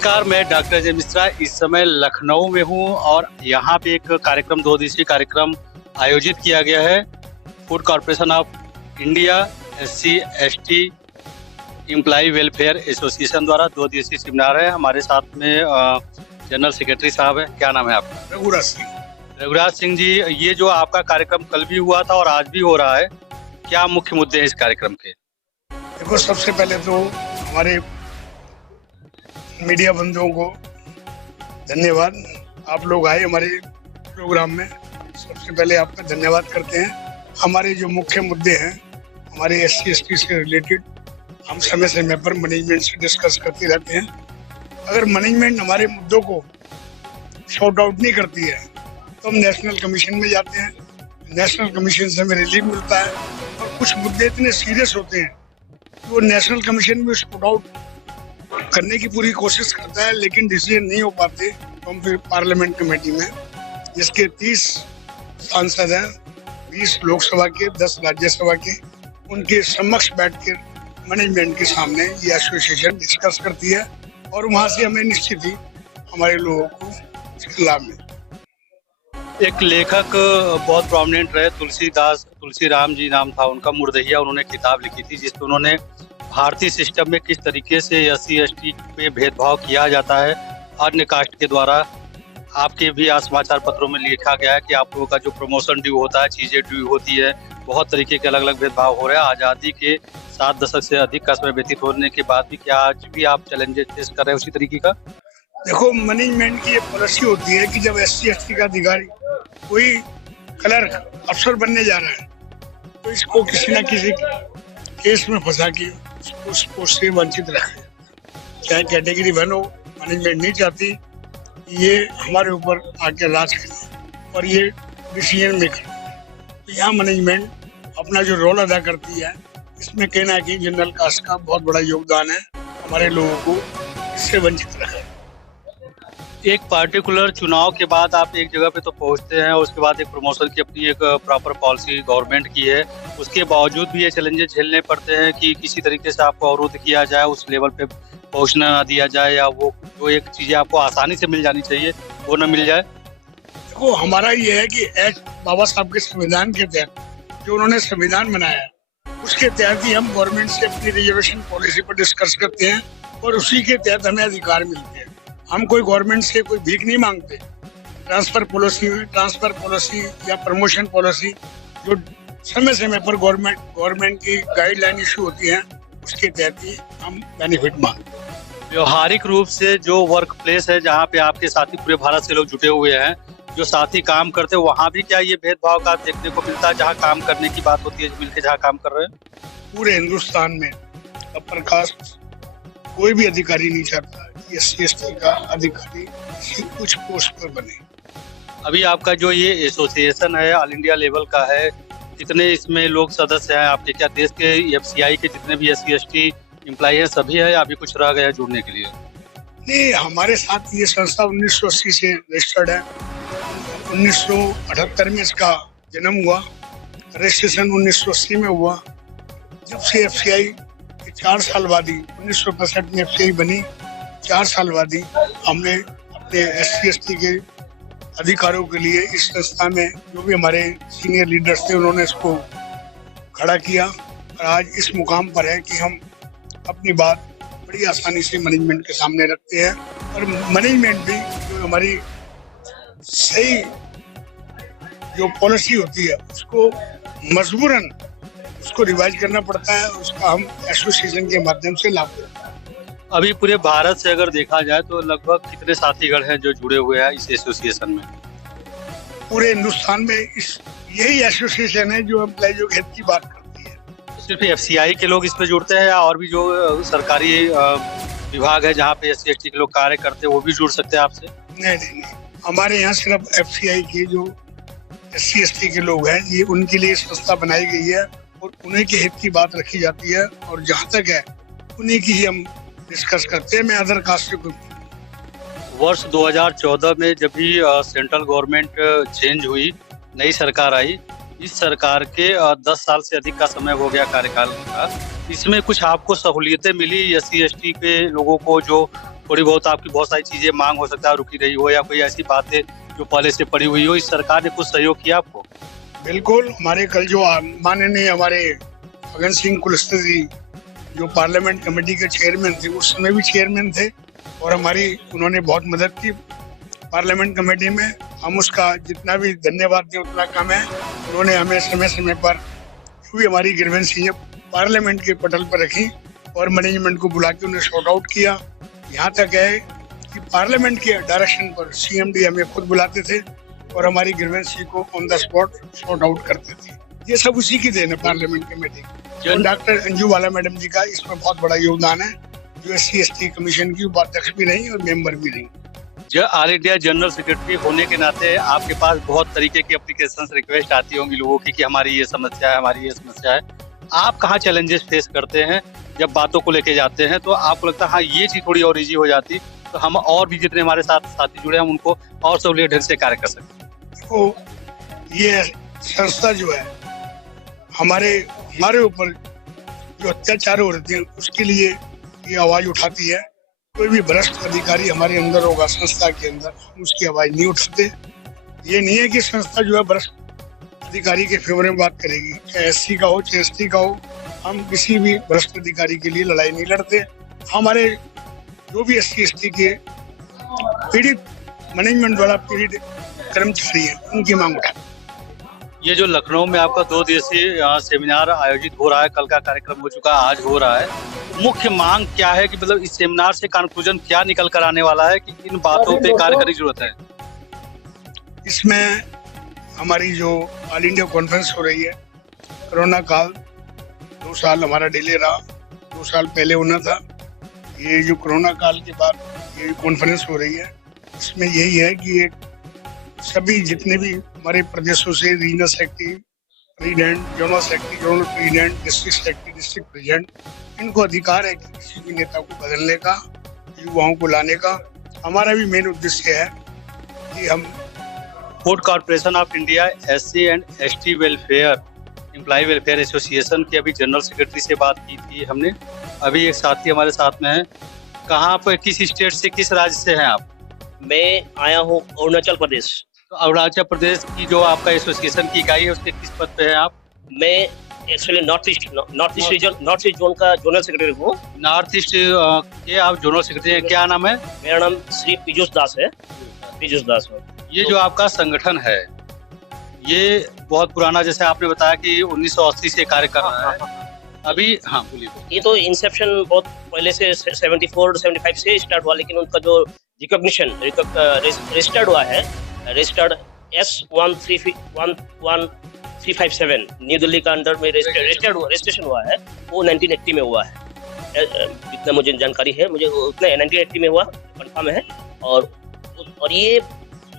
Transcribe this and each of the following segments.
नमस्कार, मैं डॉक्टर अजय मिश्रा इस समय लखनऊ में हूँ और यहाँ पे एक कार्यक्रम 2 दिवसीय कार्यक्रम आयोजित किया गया है। Food corporation of India SC ST employee welfare association द्वारा 2 दिवसीय सेमिनार है। हमारे साथ में जनरल सेक्रेटरी साहब है। क्या नाम है आपका? रघुराज सिंह। रघुराज सिंह जी, ये जो आपका कार्यक्रम कल भी हुआ था और आज भी हो रहा है, क्या मुख्य मुद्दे हैं इस कार्यक्रम के? देखो, सबसे पहले तो हमारे मीडिया बंधुओं को धन्यवाद। आप लोग आए हमारे प्रोग्राम में, सबसे पहले आपका धन्यवाद करते हैं। हमारे जो मुख्य मुद्दे हैं हमारे SC ST से रिलेटेड, हम समय समय पर मैनेजमेंट से डिस्कस करते रहते हैं। अगर मैनेजमेंट हमारे मुद्दों को शॉर्ट आउट नहीं करती है तो हम नेशनल कमीशन में जाते हैं। नेशनल कमीशन से हमें रिलीफ मिलता है और कुछ मुद्दे इतने सीरियस होते हैं वो नेशनल कमीशन भी शॉर्ट आउट करने की पूरी कोशिश करता है, लेकिन डिसीजन नहीं हो पाते तो हम फिर पार्लियामेंट कमेटी में, जिसके 30 सांसद हैं, 20 लोकसभा के, 10 राज्यसभा के, उनके समक्ष बैठकर मैनेजमेंट के सामने ये एसोसिएशन डिस्कस करती है और वहाँ से हमें निश्चित ही हमारे लोगों को लाभ मिलता है। एक लेखक बहुत प्रोमिनेंट रहे, तुलसीराम जी नाम था उनका, मुर्दहिया, उन्होंने किताब लिखी थी जिसमें उन्होंने भारतीय सिस्टम में किस तरीके से SC ST पे भेदभाव किया जाता है अन्य कास्ट के द्वारा। आपके भी आज समाचार पत्रों में लिखा गया है कि आप लोगों का जो प्रमोशन ड्यू होता है, चीज़ें ड्यू होती है, बहुत तरीके के अलग अलग भेदभाव हो रहे हैं। आज़ादी के 7 दशक से अधिक का समय व्यतीत होने के बाद भी क्या आज भी आप चैलेंजेस फेस कर रहे हैं उसी तरीके का? देखो, मैनेजमेंट की ये पॉलिसी होती है कि जब SC ST का अधिकारी कोई क्लर्क अफसर बनने जा रहा है तो इसको किसी न किसी केस में फंसा के उस पोस्ट से वंचित रखे, चाहे कैटेगरी 1 हो। मैनेजमेंट नहीं चाहती ये हमारे ऊपर आके राज करे और ये डिसीजन मेकर। तो यहाँ मैनेजमेंट अपना जो रोल अदा करती है, इसमें कहना है कि जनरल कास्ट का बहुत बड़ा योगदान है हमारे लोगों को इससे वंचित रखे। एक पार्टिकुलर चुनाव के बाद आप एक जगह पे तो पहुंचते हैं, उसके बाद एक प्रमोशन की अपनी एक प्रॉपर पॉलिसी गवर्नमेंट की है, उसके बावजूद भी ये चैलेंजेस झेलने पड़ते हैं कि किसी तरीके से आपको अवरुद्ध किया जाए, उस लेवल पे पहुंचना ना दिया जाए, या वो जो एक चीज़ें आपको आसानी से मिल जानी चाहिए वो ना मिल जाए। देखो, हमारा ये है कि बाबा साहब के संविधान के तहत जो उन्होंने संविधान बनाया है उसके तहत ही हम गवर्नमेंट से अपनी रिजर्वेशन पॉलिसी पर डिस्कस करते हैं और उसी के तहत हमें अधिकार मिलते हैं। हम कोई गवर्नमेंट से कोई भीख नहीं मांगते। ट्रांसफर पॉलिसी या प्रमोशन पॉलिसी जो समय समय पर गवर्नमेंट की गाइडलाइन इशू होती है उसके तहत ही हम बेनिफिट मांगते हैं। व्यवहारिक रूप से जो वर्क प्लेस है जहाँ पे आपके साथी पूरे भारत से लोग जुटे हुए हैं, जो साथी काम करते हैं, वहाँ भी क्या ये भेदभाव का देखने को मिलता है? जहाँ काम करने की बात होती है मिलकर जहाँ काम कर रहे हैं, पूरे हिंदुस्तान में अपर कास्ट कोई भी अधिकारी नहीं चाहता कि SC ST का अधिकारी किसी कुछ पोस्ट पर बने। अभी आपका जो ये एसोसिएशन है ऑल इंडिया लेवल का है, कितने इसमें लोग सदस्य हैं आपके? क्या देश के FCI के जितने भी SC ST एम्प्लॉय हैं सभी हैं या अभी कुछ रह गए हैं जुड़ने के लिए? नहीं, हमारे साथ ये संस्था 1980 से रजिस्टर्ड है। 1978 में इसका जन्म हुआ, रजिस्ट्रेशन 1980 में हुआ। जब से FCI 4 साल बाद ही 1965 में FCI बनी, 4 साल बाद ही हमने अपने SC ST के अधिकारों के लिए इस संस्था में जो भी हमारे सीनियर लीडर्स थे उन्होंने इसको खड़ा किया और आज इस मुकाम पर है कि हम अपनी बात बड़ी आसानी से मैनेजमेंट के सामने रखते हैं और मैनेजमेंट भी जो हमारी सही जो पॉलिसी होती है उसको मजबूरन उसको रिवाइज करना पड़ता है, उसका हम एसोसिएशन के माध्यम से लाभ देते हैं। अभी पूरे भारत से अगर देखा जाए तो लगभग कितने साथीगण हैं जो जुड़े हुए हैं इस एसोसिएशन में? पूरे हिंदुस्तान में यही एसोसिएशन है जो एम्प्लॉय जो हित की बात करती है। सिर्फ FCI के लोग इस पे जुड़ते हैं या और भी जो सरकारी विभाग है जहाँ पे SC ST के लोग कार्य करते हैं वो भी जुड़ सकते हैं आपसे? नहीं, हमारे यहाँ सिर्फ FCI के जो SC ST के लोग हैं ये उनके लिए संस्था बनाई गई है और उन्हीं के हित की बात रखी जाती है और जहाँ तक है उन्हीं की ही हम डिस्कस करते हैं। मैं अदर कास्ट से वर्ष 2014 में जब भी सेंट्रल गवर्नमेंट चेंज हुई, नई सरकार आई, इस सरकार के 10 साल से अधिक का समय हो गया कार्यकाल का, इसमें कुछ आपको सहूलियतें मिली SC ST के लोगों को जो थोड़ी बहुत आपकी बहुत सारी चीजें मांग हो सकता है रुकी रही हो, या कोई ऐसी बातें जो पहले से पड़ी हुई हो, इस सरकार ने कुछ सहयोग किया आपको? बिल्कुल, हमारे कल जो माननीय हमारे फग्गन सिंह कुलस्ते जी जो पार्लियामेंट कमेटी के चेयरमैन थे, उस समय भी चेयरमैन थे और हमारी उन्होंने बहुत मदद की पार्लियामेंट कमेटी में। हम उसका जितना भी धन्यवाद दें उतना कम है। उन्होंने हमें समय समय पर जो भी हमारी ग्रीवेंसियां पार्लियामेंट के पटल पर रखी और मैनेजमेंट को बुला के उन्हें सॉर्ट आउट किया। यहाँ तक है कि पार्लियामेंट के डायरेक्शन पर CMD हमें खुद बुलाते थे और हमारी ग्रीवेंसी को on the spot sort out करते थे। ये सब उसी की देन है पार्लियामेंट कमेटी की। और डॉक्टर अंजू वाला मैडम जी का इसमें बहुत बड़ा योगदान है, जो SC/ST कमीशन की उपाध्यक्ष भी नहीं और मेंबर भी नहीं। जो ऑल इंडिया जनरल सेक्रेटरी होने के नाते आपके पास बहुत तरीके की एप्लीकेशन रिक्वेस्ट आती होंगी लोगों की कि हमारी ये समस्या है, हमारी ये समस्या है। आप कहाँ चैलेंजेस फेस करते हैं जब बातों को लेके जाते हैं? तो आपको लगता है हाँ ये चीज थोड़ी और ईजी हो जाती तो हम और भी जितने हमारे साथ साथी जुड़े हैं उनको और सहूलियत ढंग से कार्य कर सकते हैं? देखो, ये संस्था जो है हमारे ऊपर जो अत्याचार हो रहे थे उसके लिए ये आवाज उठाती है। कोई भी भ्रष्ट अधिकारी हमारे अंदर होगा संस्था के अंदर, हम उसकी आवाज नहीं उठाते। ये नहीं है कि संस्था जो है भ्रष्ट अधिकारी के फेवर में बात करेगी, चाहे SC का हो चाहे ST का हो। हम किसी भी भ्रष्ट अधिकारी के लिए लड़ाई नहीं लड़ते। हमारे जो भी SC/ST के पीड़ित मैनेजमेंट द्वारा पीड़ित कर्मचारी हैं उनकी मांग उठाते। ये जो लखनऊ में आपका 2 दिवसीय सेमिनार आयोजित हो रहा है, कल का कार्यक्रम हो चुका, आज हो रहा है, मुख्य मांग क्या है कि मतलब इस सेमिनार से कंक्लूजन क्या निकल कर आने वाला है कि इन बातों पे कार्य करने की जरूरत है? इसमें हमारी जो ऑल इंडिया कॉन्फ्रेंस हो रही है, कोरोना काल 2 साल हमारा डिले रहा, 2 साल पहले होना था। ये जो कोरोना काल के बाद ये कॉन्फ्रेंस हो रही है, इसमें यही है कि एक सभी जितने भी हमारे प्रदेशों से regional secretary, president, zonal secretary, zonal president, district secretary, district president, इनको अधिकार है कि किसी भी नेता को बदलने का, युवाओं को लाने का। हमारा भी मेन उद्देश्य है कि हम food corporation of India SC&ST welfare employee welfare association की अभी जनरल सेक्रेटरी से बात की थी हमने। अभी एक साथी हमारे साथ में है। कहाँ पर, किस स्टेट से, किस राज्य से हैं आप? मैं आया हूँ अरुणाचल प्रदेश। तो अरुणाचल प्रदेश की जो आपका एसोसिएशन की इकाई है उसके किस पद पे हैं आप? मैं एक्चुअली नॉर्थ ईस्ट जोन का जोनल सेक्रेटरी हूँ। नॉर्थ ईस्ट के आप जोनल सेक्रेटरी हैं। क्या नाम है? मेरा नाम श्री पीयूष दास है। पीयूष दास है। ये जो आपका संगठन है ये बहुत पुराना, जैसे आपने बताया कि 1980 से कार्य कर रहा है अभी। हाँ बोलिए। ये तो इंसेप्शन बहुत पहले से 74-75 से स्टार्ट हुआ, लेकिन उनका जो रिकॉग्निशन रजिस्टर्ड हुआ है, रजिस्टर्ड S1357 न्यू दिल्ली का अंडर में रजिस्ट्रेशन हुआ है, वो 1980 में हुआ है। जितना मुझे जानकारी है, मुझे उतना 1980 में हुआ कंफर्म है। और ये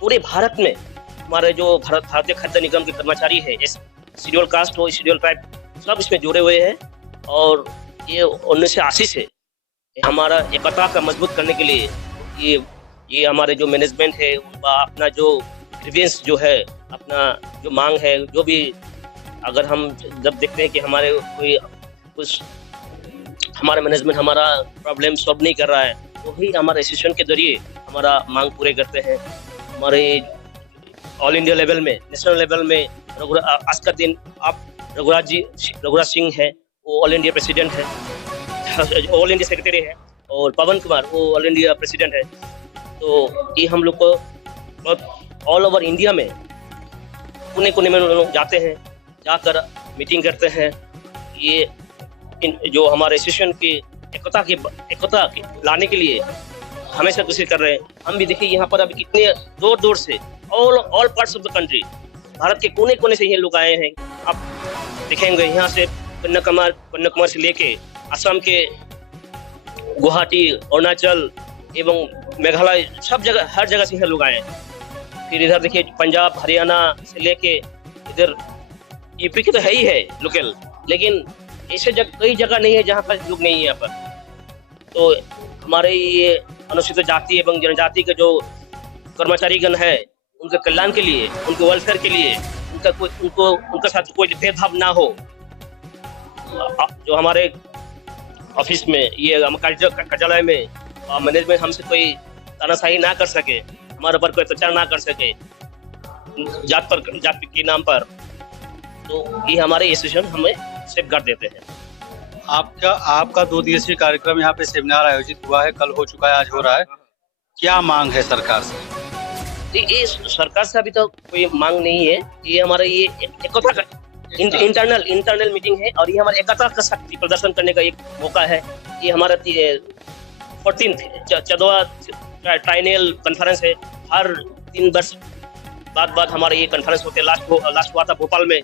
पूरे भारत में हमारे जो भारतीय खाद्य निगम के कर्मचारी है, शेड्यूल कास्ट हो, शेड्यूल ट्राइब, सब इसमें जुड़े हुए हैं। और ये 1980 से हमारा एकता का मजबूत करने के लिए ये हमारे जो मैनेजमेंट है उनका अपना जो ग्रीवेंस जो है, अपना जो मांग है, जो भी अगर हम जब देखते हैं कि हमारे कोई कुछ हमारा मैनेजमेंट हमारा प्रॉब्लम सॉल्व नहीं कर रहा है, तो ही हमारे एसोसिएशन के जरिए हमारा मांग पूरे करते हैं। हमारे ऑल इंडिया लेवल में, नेशनल लेवल में आज का दिन आप रघुराज सिंह है, वो ऑल इंडिया प्रेसिडेंट है, ऑल इंडिया सेक्रेटरी है, और पवन कुमार वो ऑल इंडिया प्रेसिडेंट है। तो ये हम लोग को ऑल ओवर इंडिया में कोने कोने में लोग जाते हैं, जाकर मीटिंग करते हैं। ये जो हमारे एसोसिएशन की एकता की लाने के लिए हमेशा कोशिश कर रहे हैं। हम भी देखिए यहाँ पर अभी कितने दूर दूर से all parts of the country, Bharat के कोने कोने से ये लोग आए हैं। आप देखेंगे यहाँ से कन्याकुमारी से लेके असम के गुवाहाटी, अरुणाचल एवं मेघालय, सब जगह हर जगह से ये लोग आए हैं। फिर इधर देखिए पंजाब, हरियाणा से लेके इधर यूपी की तो है ही है लोकल, लेकिन ऐसे कई जगह नहीं है जहाँ पर लोग नहीं है यहाँ पर। तो हमारे ये अनुसूचित जाति एवं जनजाति के जो कर्मचारीगण है, उनके कल्याण के लिए, उनके वेलफेयर के लिए, उनका साथ कोई भेदभाव ना हो। जो हमारे ऑफिस में, ये कार्यालय में मैनेजमेंट हमसे कोई तानाशाही ना कर सके, हमारे ऊपर कोई अत्याचार ना कर सके जात के नाम पर, तो ये हमारे एसोसिएशन हमें सेफगार्ड देते हैं। आपका 2 दिवसीय कार्यक्रम यहाँ पे सेमिनार आयोजित हुआ है, कल हो चुका है, आज हो रहा है। क्या मांग है सरकार से? ये सरकार से अभी तो कोई मांग नहीं है, ये हमारा ये एकता का इंटरनल मीटिंग है और ये हमारे एकता का शक्ति प्रदर्शन करने का एक मौका है। ये हमारा 14वां ट्राइनियल कॉन्फ्रेंस है। हर 3 वर्ष बाद हमारे ये कॉन्फ्रेंस होते हैं। लास्ट हुआ था भोपाल में,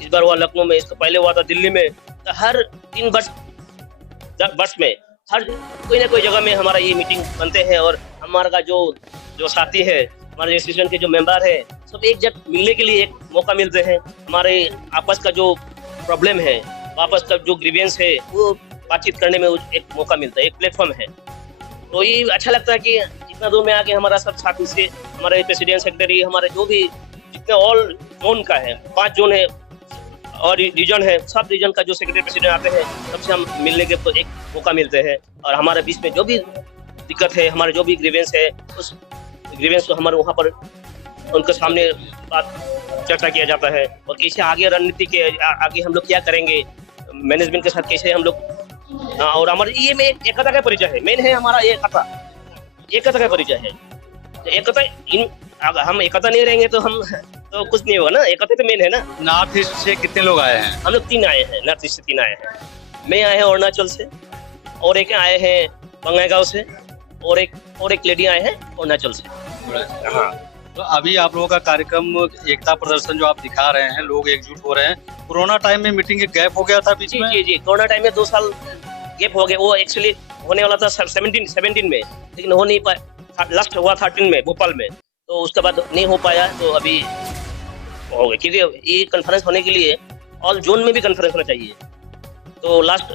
इस बार हुआ लखनऊ में, इसको पहले हुआ था दिल्ली में। तो हर 3 वर्ष में हर कोई ना कोई जगह में हमारा ये मीटिंग बनते हैं और हमारा का जो साथी है, हमारे एसोसिएशन के जो मेंबर है, सब एक जगह मिलने के लिए एक मौका मिलते हैं। हमारे आपस का जो प्रॉब्लम है, आपस का जो ग्रीवेंस है, वो बातचीत करने में एक मौका मिलता है, एक प्लेटफॉर्म है। तो ये अच्छा लगता है कि इतना दूर में आके हमारा सब साथी से, हमारे प्रेसिडेंट सेक्रेटरी, हमारे जो भी जितने ऑल जोन का है, 5 जोन है और रीजन है, सब रीजन का जो सेक्रेटरी प्रेसिडेंट आते हैं, सबसे हम मिलने के तो एक मौका मिलते हैं। और हमारे बीच में जो भी दिक्कत है, हमारे जो भी ग्रीवेंस है, उस ग्रीवेंस को हमारे वहाँ पर उनके सामने चर्चा किया जाता है और कैसे आगे रणनीति के आगे हम लोग क्या करेंगे, मैनेजमेंट के साथ कैसे हम लोग। और हमारे ये में एकता का परिचय है, मेन है हमारा एकता का परिचय है। एकता हम एकता नहीं रहेंगे तो हम तो कुछ नहीं होगा ना, एकता तो मेन है ना। नॉर्थ ईस्ट से कितने लोग आए हैं? हम लोग 3 आए हैं, नॉर्थ ईस्ट से 3 आए हैं। मैं आए हैं अरुणाचल से, और एक आए हैं बंगाईगांव से, और एक लेडी आए हैं अरुणाचल से। हाँ, तो अभी आप लोगों का कार्यक्रम एकता प्रदर्शन जो आप दिखा रहे हैं, लोग एकजुट हो रहे हैं। कोरोना टाइम में मीटिंग एक गैप हो गया था बीच में। जी, कोरोना टाइम में 2 साल गैप हो गया। वो एक्चुअली होने वाला था 17 में, लेकिन हो नहीं पाया। लास्ट हुआ 13 में भोपाल में, तो उसके बाद नहीं हो पाया, तो अभी हो गया। क्योंकि ये कॉन्फ्रेंस होने के लिए ऑल जोन में भी कॉन्फ्रेंस होना चाहिए, तो लास्ट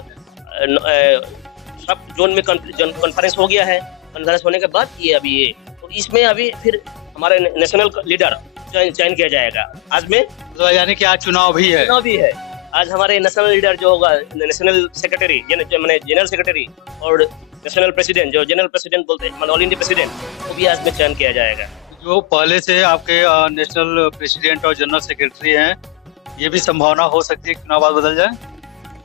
सब जोन में कॉन्फ्रेंस हो गया है। कॉन्फ्रेंस होने के बाद ये अभी ये, तो इसमें अभी फिर हमारे नेशनल लीडर चयन किया जाएगा। आज में तो यानी कि आज चुनाव भी है। आज हमारे नेशनल लीडर जो होगा, नेशनल सेक्रेटरी, जनरल सेक्रेटरी और नेशनल प्रेसिडेंट, जो जनरल प्रेसिडेंट बोलते हैं, ऑल इंडिया प्रेसिडेंट, वो भी आज में चयन किया जाएगा। जो पहले से आपके नेशनल प्रेसिडेंट और जनरल सेक्रेटरी हैं, ये भी संभावना हो सकती है कि चुनाव बाद बदल जाए?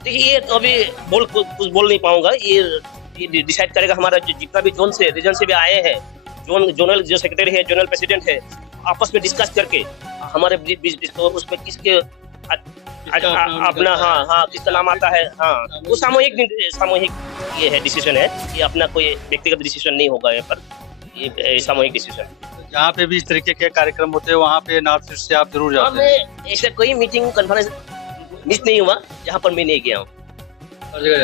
देखिए, ये तो अभी कुछ बोल नहीं पाऊंगा। ये डिसाइड करेगा हमारा जितना भी जोन से, रीजन से भी आए हैं, जोनल जो सेक्रेटरी है, जोनल प्रेसिडेंट है, आपस में डिस्कस करके हमारे बीच तो उसमें किसके अपना किसका नाम आता है। हाँ, वो सामूहिक ये है डिसीजन है, ये अपना कोई व्यक्तिगत डिसीजन नहीं होगा यहाँ पर, ये सामूहिक डिसीजन। जहाँ पे भी इस तरीके के कार्यक्रम होते हैं, वहाँ पे नॉर्थ ईस्ट से आप जरूर जाते हैं? ऐसे कोई मीटिंग कॉन्फ्रेंस मिस नहीं हुआ जहाँ पर मैं नहीं गया हूँ,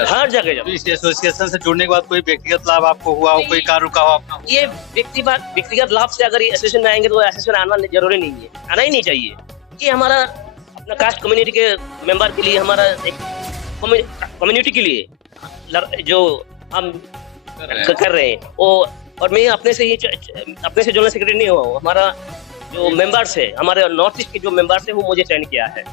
हर जगह। इस एसोसिएशन से जुड़ने के बाद कोई व्यक्तिगत लाभ आपको हुआ हो, कोई कार्य रुका हो आपका? ये व्यक्तिगत लाभ से अगर ये एसोसिएशन में आएंगे तो एसोसिएशन आना जरूरी नहीं है, आना ही नहीं चाहिए। ये हमारा अपना कास्ट कम्युनिटी के मेंबर के लिए, हमारा एक कम्युनिटी के लिए जो हम कर रहे हैं वो। और मैं अपने से जनरल सेक्रेटरी नहीं हुआ हूँ, हमारा जो मेंबर्स है, हमारे नॉर्थ ईस्ट के जो मेंबर्स है, वो मुझे चयन किया है।